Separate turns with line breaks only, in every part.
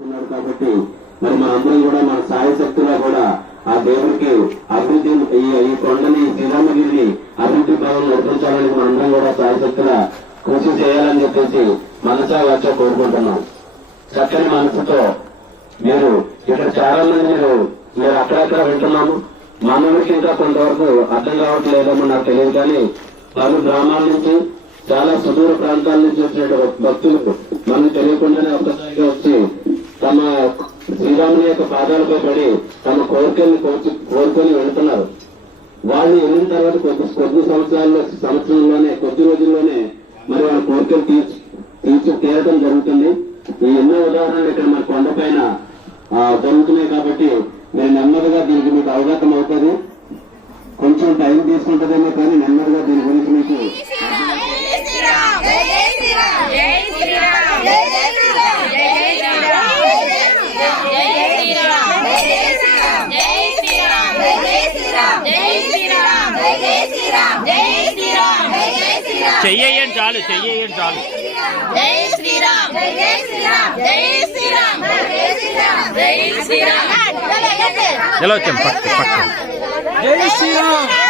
కోరుకున్నాడు కాబట్టి మరి మనందరం కూడా మన సాయ శక్తిలో కూడా ఆ దేవుడికి అభివృద్ధి ఈ కొండని శ్రీరామగిరిని అభివృద్ధి పదం నడిపించాలని మనందరం కూడా సాయ శక్తిగా కృషి చేయాలని చెప్పేసి మనసా వచ్చా కోరుకుంటున్నాం. చక్కని మనసుతో మీరు ఇక్కడ చాలా మంది మీరు మీరు అక్కడక్కడ వింటున్నాము. మానవుడికి ఇంకా కొంతవరకు అర్థం కావట్లేదేమో నాకు తెలియదు కానీ పలు గ్రామాల నుంచి చాలా సుదూర ప్రాంతాల నుంచి వచ్చిన భక్తులు మనకు తెలియకుండానే ఒక్కసారిగా వచ్చి తమ శ్రీరాముని యొక్క పాదాలపై పడి తమ కోరికల్ని కోర్చు కోరుకొని వెళుతున్నారు. వాళ్ళు వెళ్ళిన తర్వాత కొద్ది కొద్ది సంవత్సరాల్లో సంవత్సరంలోనే కొద్ది రోజుల్లోనే మరి వాళ్ళ కోరికలు తీర్చి తీర్చి తీరడం జరుగుతుంది. ఈ ఎన్నో ఉదాహరణలు ఇక్కడ మన కొండపైన జరుగుతున్నాయి కాబట్టి నేను నెమ్మదిగా దీనికి మీకు అవగతం అవుతుంది. కొంచెం టైం తీసుకుంటుందేమో కానీ నెమ్మదిగా దీని గురించి మీకు
చెయ్యేయండి చాలు చెయ్యేయండి చాలు.
జై శ్రీరామ్ జై శ్రీరామ్ జై శ్రీరామ్ జై శ్రీరామ్ జై శ్రీరామ్.
ఎలా వచ్చాం పక్క పక్క.
జై శ్రీరామ్.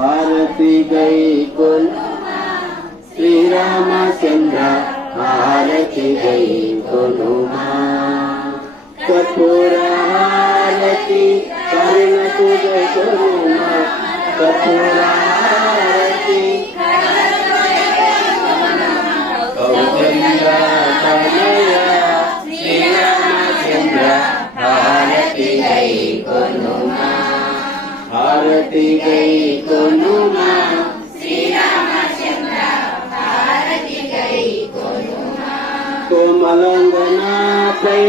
హారతి గై కుల్ శ్రీరామచంద్ర హారతి గై కొనుమా కపూర హారతి కరుణకు గై కొనుమా కపూర హారతి కౌసల్య శ్రీరామచంద్ర హారతి గై కొనుమా హారతి గై కోమలంగనాపై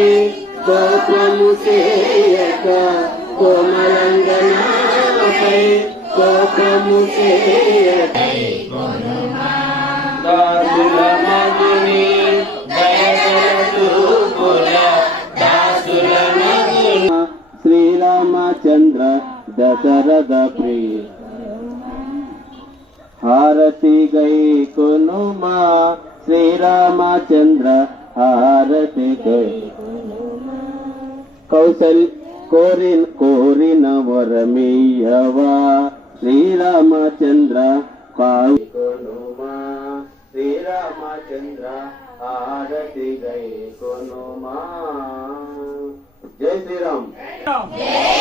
కోపము చేయక కోమలంగనాపై కోపము చేయక. దాసుల మగుని దయగల చూపుల దాసుల శ్రీరామచంద్ర దశరథ ప్రియ హారతి గై కొనుమా శ్రీరామచంద్ర హారతి గై కౌశల్ కోరిన కోరిన వరమీయవా శ్రీరామచంద్ర కావు కొనుమా శ్రీరామచంద్ర హారతి గై కొనుమా జై శ్రీరామ్
జై శ్రీరామ్